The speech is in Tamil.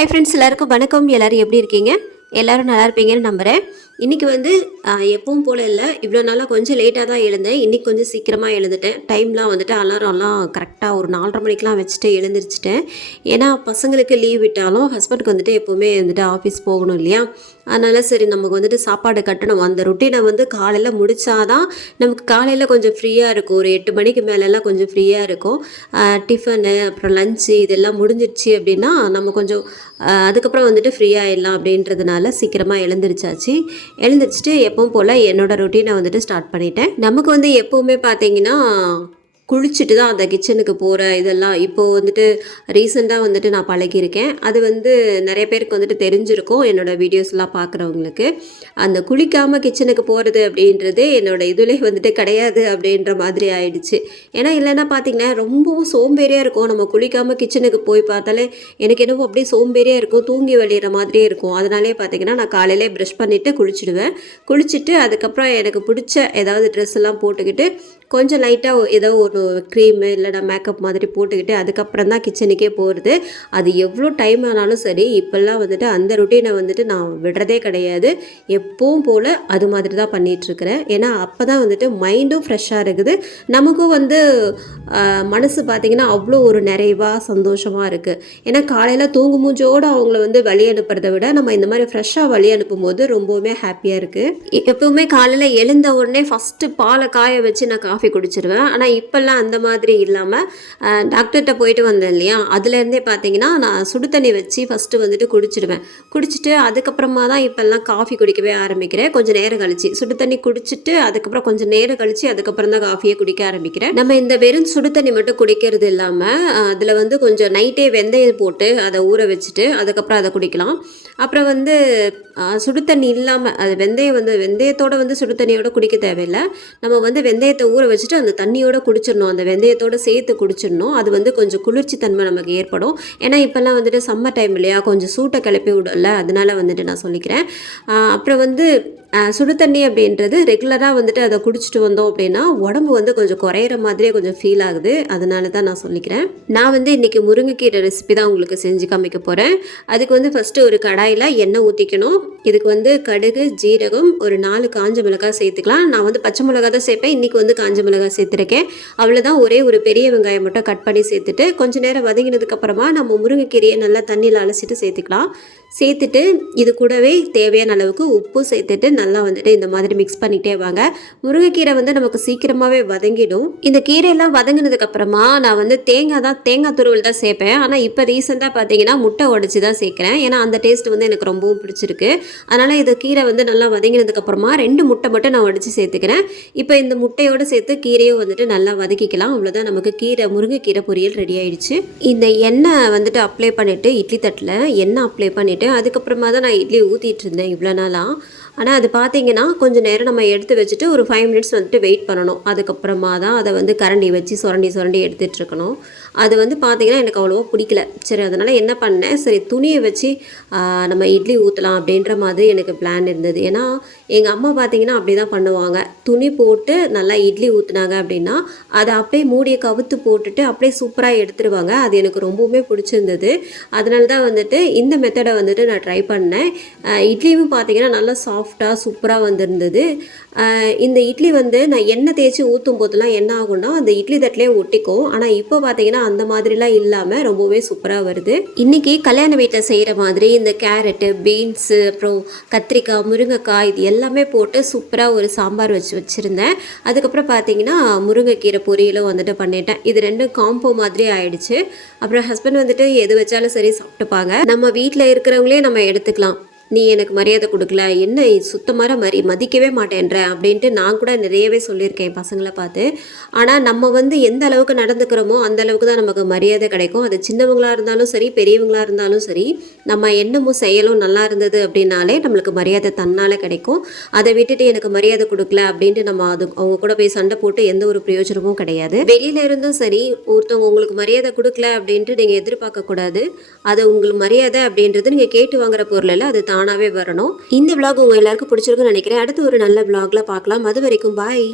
ஹாய் ஃப்ரெண்ட்ஸ், எல்லாருக்கும் வணக்கம். எல்லோரும் எப்படி இருக்கீங்க? எல்லோரும் நல்லா இருப்பீங்கன்னு நம்புகிறேன். இன்றைக்கி வந்து எப்பவும் போல் இல்லை, இவ்வளோ நாளாக கொஞ்சம் லேட்டாக தான் எழுந்தேன். இன்றைக்கி கொஞ்சம் சீக்கிரமாக எழுந்துட்டேன். டைம்லாம் வந்துட்டு அலாரம்லாம் கரெக்டாக ஒரு 4:30 மணிக்கெலாம் வச்சுட்டு எழுந்திரிச்சிட்டேன். ஏன்னா பசங்களுக்கு லீவ் விட்டாலும் ஹஸ்பண்டுக்கு வந்துட்டு எப்போவுமே வந்துட்டு ஆஃபீஸ் போகணும் இல்லையா? அதனால் சரி நமக்கு வந்துட்டு சாப்பாடு கட்டணும். அந்த ரொட்டீனை வந்து காலையில் முடித்தாதான் நமக்கு காலையில் கொஞ்சம் ஃப்ரீயாக இருக்கும். ஒரு 8 மணிக்கு மேலெல்லாம் கொஞ்சம் ஃப்ரீயாக இருக்கும். டிஃபனு அப்புறம் லஞ்சு இதெல்லாம் முடிஞ்சிடுச்சு அப்படின்னா நம்ம கொஞ்சம் அதுக்கப்புறம் வந்துட்டு ஃப்ரீயாகிடலாம் அப்படின்றதுனால சீக்கிரமாக எழுந்திரிச்சிட்டு எப்பவும் போல் என்னோடய ரொட்டீனை வந்துட்டு ஸ்டார்ட் பண்ணிட்டேன். நமக்கு வந்து எப்போவுமே பார்த்தீங்கன்னா குளிச்சுட்டு தான் அந்த கிச்சனுக்கு போகிற இதெல்லாம் இப்போது வந்துட்டு ரீசெண்டாக வந்துட்டு நான் பழகியிருக்கேன். அது வந்து நிறைய பேருக்கு வந்துட்டு தெரிஞ்சிருக்கும், என்னோடய வீடியோஸ்லாம் பார்க்குறவங்களுக்கு. அந்த குளிக்காமல் கிச்சனுக்கு போகிறது அப்படின்றது என்னோடய இதுலேயே வந்துட்டு கிடையாது அப்படின்ற மாதிரி ஆயிடுச்சு. ஏன்னா இல்லைன்னா பார்த்திங்கன்னா ரொம்பவும் சோம்பேறியாக இருக்கும். நம்ம குளிக்காமல் கிச்சனுக்கு போய் பார்த்தாலே எனக்கு என்னவோ அப்படியே சோம்பேறியாக இருக்கும், தூங்கி வழிகிற மாதிரியே இருக்கும். அதனாலே பார்த்திங்கன்னா நான் காலையிலே ப்ரஷ் பண்ணிவிட்டு குளிச்சுட்டு அதுக்கப்புறம் எனக்கு பிடிச்ச ஏதாவது ட்ரெஸ் எல்லாம் போட்டுக்கிட்டு கொஞ்சம் லைட்டாக ஏதோ ஒரு க்ரீமு இல்லைனா மேக்கப் மாதிரி போட்டுக்கிட்டு அதுக்கப்புறம் தான் கிச்சனுக்கே போகிறது. அது எவ்வளோ டைம் ஆனாலும் சரி, இப்போல்லாம் வந்துட்டு அந்த ரொட்டீனை வந்துட்டு நான் விடுறதே கிடையாது. எப்பவும் போல் அது மாதிரி தான் பண்ணிகிட்ருக்கிறேன். ஏன்னா அப்போ தான் வந்துட்டு மைண்டும் ஃப்ரெஷ்ஷாக இருக்குது. நமக்கும் வந்து மனசு பார்த்திங்கன்னா அவ்வளோ ஒரு நிறைவாக சந்தோஷமாக இருக்குது. ஏன்னா காலையில் தூங்கு மூஞ்சோடு அவங்கள வந்து வழி அனுப்புறதை விட நம்ம இந்த மாதிரி ஃப்ரெஷ்ஷாக வழி அனுப்பும்போது ரொம்பவுமே ஹாப்பியாக இருக்குது. எப்போவுமே காலையில் எழுந்த உடனே ஃபஸ்ட்டு பாலை காய வச்சு நான் காஃபி குடிச்சிருவேன். ஆனால் இப்போல்லாம் அந்த மாதிரி இல்லாமல் டாக்டர்கிட்ட போயிட்டு வந்தேன் இல்லையா, அதுலேருந்தே பார்த்தீங்கன்னா நான் சுடு தண்ணி வச்சு ஃபஸ்ட்டு வந்துட்டு குடிச்சிட்டு அதுக்கப்புறமா தான் இப்போல்லாம் காஃபி குடிக்கவே ஆரம்பிக்கிறேன். கொஞ்சம் நேரம் கழிச்சு சுடு தண்ணி குடிச்சிட்டு அதுக்கப்புறம் கொஞ்சம் நேரம் கழிச்சு அதுக்கப்புறம் தான் காஃபியை குடிக்க ஆரம்பிக்கிறேன். நம்ம இந்த வெறும் சுடு தண்ணி மட்டும் குடிக்கிறது இல்லாமல் அதில் வந்து கொஞ்சம் நைட்டே வெந்தயம் போட்டு அதை ஊற வச்சுட்டு அதுக்கப்புறம் அதை குடிக்கலாம். அப்புறம் வந்து சுடு தண்ணி இல்லாமல் அது வெந்தயத்தோடு வந்து சுடு தண்ணியோடு குடிக்க தேவையில்லை. நம்ம வந்து வெந்தயத்தை ஊற வச்சுட்டு அந்த தண்ணியோடு குடிச்சிடணும், அந்த வெந்தயத்தோடு சேர்த்து குடிச்சிடணும். அது வந்து கொஞ்சம் குளிர்ச்சி தன்மை நமக்கு ஏற்படும். ஏன்னா இப்போல்லாம் வந்துட்டு சம்மர் டைம் இல்லையா, கொஞ்சம் சூட்டை கிளப்பி விடல, அதனால வந்துட்டு நான் சொல்லிக்கிறேன். அப்புறம் வந்து சுடு தண்ணி அப்படின்றது ரெகுலராக வந்துட்டு அதை குடிச்சிட்டு வந்தோம் அப்படின்னா உடம்பு வந்து கொஞ்சம் குறையிற மாதிரியே கொஞ்சம் ஃபீல் ஆகுது. அதனால தான் நான் சொல்லிக்கிறேன். நான் வந்து இன்றைக்கி முருங்கைக்கீரை ரெசிபி தான் உங்களுக்கு செஞ்சு காமிக்க போகிறேன். அதுக்கு வந்து ஃபஸ்ட்டு ஒரு கடாயில் எண்ணெய் ஊற்றிக்கணும். இதுக்கு வந்து கடுகு, ஜீரகம், ஒரு 4 காஞ்ச மிளகாய் சேர்த்துக்கலாம். நான் வந்து பச்சை மிளகாய் தான் சேர்ப்பேன். இன்றைக்கி வந்து காஞ்ச மிளகாய் சேர்த்துருக்கேன். அவ்வளோதான். ஒரே ஒரு பெரிய வெங்காயம் மட்டும் கட் பண்ணி சேர்த்துட்டு கொஞ்சம் நேரம் வதங்கினதுக்கப்புறமா நம்ம முருங்கைக்கீரையை நல்லா தண்ணியில் அலசிட்டு சேர்த்துட்டு இது கூடவே தேவையான அளவுக்கு உப்பு சேர்த்துட்டு நல்லா வந்துட்டு இந்த மாதிரி மிக்ஸ் பண்ணிகிட்டே வாங்க. முருங்கைக்கீரை வந்து நமக்கு சீக்கிரமாகவே வதங்கிடும். இந்த கீரையெல்லாம் வதங்கினதுக்கப்புறமா நான் வந்து தேங்காய் துருவல் தான் சேர்ப்பேன். ஆனால் இப்போ ரீசெண்டாக பார்த்தீங்கன்னா முட்டை உடச்சி தான் சேர்க்குறேன். ஏன்னா அந்த டேஸ்ட் வந்து எனக்கு ரொம்பவும் பிடிச்சிருக்கு. அதனால் இது கீரை வந்து நல்லா வதங்கினதுக்கப்புறமா 2 முட்டை மட்டும் நான் உடச்சி சேர்த்துக்கிறேன். இப்போ இந்த முட்டையோடு சேர்த்து கீரையும் வந்துட்டு நல்லா வதக்கிக்கலாம். அவ்வளோதான், நமக்கு முருங்கைக்கீரை பொரியல் ரெடி ஆயிடுச்சு. இந்த எண்ணெய் வந்துட்டு அப்ளை பண்ணிவிட்டு இட்லி தட்டில் எண்ணெய் அப்ளை பண்ணிவிட்டு அதுக்கப்புறமா தான் நான் இட்லி ஊற்றிட்டு இருந்தேன் இவ்வளோ நாளாக. ஆனால் அது பார்த்திங்கன்னா கொஞ்சம் நேரம் நம்ம எடுத்து வச்சுட்டு ஒரு 5 மினிட்ஸ் வந்துட்டு வெயிட் பண்ணணும். அதுக்கப்புறமா தான் அதை வந்து கரண்டி வச்சு சுரண்டி எடுத்துகிட்ருக்கணும். அது வந்து பார்த்திங்கன்னா எனக்கு அவ்வளோவா பிடிக்கல. சரி, அதனால் என்ன பண்ணேன், சரி துணியை வச்சு நம்ம இட்லி ஊற்றலாம் அப்படின்ற மாதிரி எனக்கு பிளான் இருந்தது. ஏன்னா எங்கள் அம்மா பார்த்திங்கன்னா அப்படி தான் பண்ணுவாங்க. துணி போட்டு நல்லா இட்லி ஊற்றுனாங்க அப்படின்னா அதை அப்படியே மூடியை கவுத்து போட்டுட்டு அப்படியே சூப்பராக எடுத்துருவாங்க. அது எனக்கு ரொம்பவுமே பிடிச்சிருந்தது. அதனால தான் வந்துட்டு இந்த மெத்தடை வந்துட்டு நான் ட்ரை பண்ணேன். இட்லியும் பார்த்திங்கன்னா நல்லா சாஃப்டாக சூப்பராக வந்திருந்தது. இந்த இட்லி வந்து நான் எண்ணெய் தேய்ச்சி ஊற்றும் போதெல்லாம் என்ன ஆகும்னா அந்த இட்லி தட்டிலே ஒட்டிக்கும். ஆனால் இப்போ பார்த்தீங்கன்னா அந்த மாதிரிலாம் இல்லாமல் ரொம்பவே சூப்பராக வருது. இன்றைக்கி கல்யாண வீட்டில் செய்கிற மாதிரி இந்த கேரட்டு, பீன்ஸு, அப்புறம் கத்திரிக்காய், முருங்கைக்காய் இது எல்லாமே போட்டு சூப்பராக ஒரு சாம்பார் வச்சுருந்தேன். அதுக்கப்புறம் பார்த்தீங்கன்னா முருங்கைக்கீரை பொரியலும் வந்துட்டு பண்ணிட்டேன். இது 2 காம்போ மாதிரி ஆயிடுச்சு. அப்புறம் ஹஸ்பண்ட் வந்துட்டு எது வச்சாலும் சரி சாப்பிட்டுப்பாங்க. நம்ம வீட்டில் இருக்கிறவங்களே நம்ம எடுத்துக்கலாம். நீ எனக்கு மரியாதை கொடுக்கல, என்ன சுத்தமாக மதிக்கவே மாட்டேன்ற அப்படின்ட்டு நான் கூட நிறையவே சொல்லியிருக்கேன் பசங்களை பார்த்து. ஆனால் நம்ம வந்து எந்த அளவுக்கு நடந்துக்கிறோமோ அந்த அளவுக்கு தான் நமக்கு மரியாதை கிடைக்கும். அது சின்னவங்களாக இருந்தாலும் சரி, பெரியவங்களாக இருந்தாலும் சரி, நம்ம எண்ணமும் செயலும் நல்லா இருந்தது அப்படின்னாலே நம்மளுக்கு மரியாதை தன்னால் கிடைக்கும். அதை விட்டுட்டு எனக்கு மரியாதை கொடுக்கல அப்படின்ட்டு நம்ம அவங்க கூட போய் சண்டை போட்டு எந்த ஒரு பிரயோஜனமும் கிடையாது. வெளியில இருந்தும் சரி, ஒருத்தவங்க உங்களுக்கு மரியாதை கொடுக்கல அப்படின்ட்டு நீங்கள் எதிர்பார்க்கக்கூடாது. அது உங்களுக்கு மரியாதை அப்படின்றது நீங்கள் கேட்டு வாங்குற பொருள் இல்லை, அது தானாகவே வரணும். இந்த விளாக் உங்கள் எல்லாருக்கும் பிடிச்சிருக்குன்னு நினைக்கிறேன். அடுத்து ஒரு நல்ல விளாக்ல பார்க்கலாம். அது வரைக்கும் பாய்.